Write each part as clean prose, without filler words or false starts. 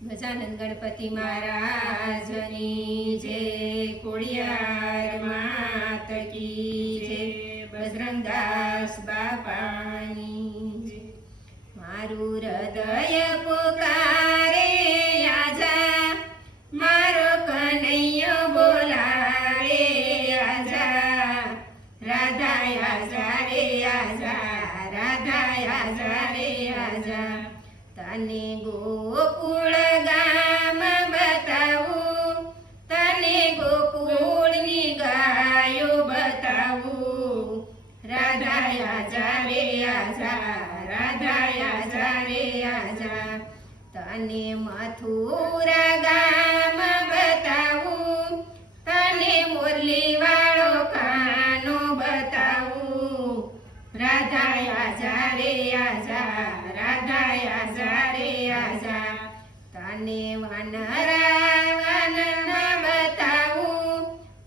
ગજાનંદ ગણપતિ મહારાજની જય, ખોડિયાર માત કી જય, બજરંગદાસ બાપાની જય। મારું હૃદય પુકારે આજા, મારો કનૈયો બોલાવે આજા, રાધા આજા રે આજા, રાધા આજા રે આજા। તને ગોકુળ ગામ બતાવું, તને ગોકુળની ગાયો બતાવું, રાધા આજા રે આજા, રાધા આજા રે આજા। તને મથુરા ગામ બતાવું, તને મુરલી વાળો કાનો બતાવું, રાધા આજા રે આજા, રાધા આજા રે આજા। તને વનરાવન બતાવું,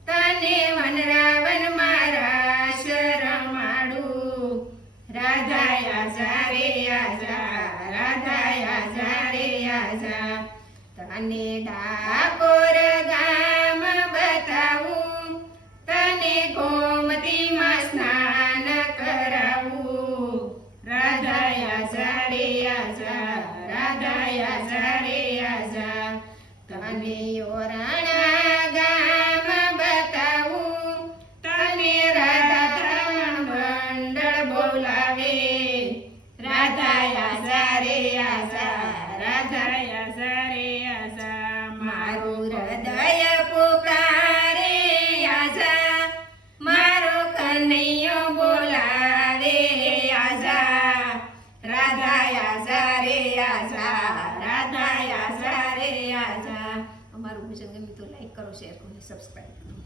તને વનરાવન મારા શરમાડું, રાધા આજા રે આજા, રાધા આજા રે આજા। તને ડાકોર ગામ બતાવું, તને ગોમતીમાં સ્નાન કરાવું, રાધા આજા રે આજા, રાધા આજા રે આજા। તને યોરાણા ગામ બતાવું, તને રાધા મંડળ બોલાવે, રાધા આજા રે આજા, રાધા આજા રે આજા। મારું હૃદય પુકારે આજા, મારો કનૈયો બોલાવે આજા, રાધા આજા રે આજા, રાધા આજા રે આજા। અમારું ભજન ગમે તો લાઈક કરો, શેર કરો, સબસ્ક્રાઈબ કરો।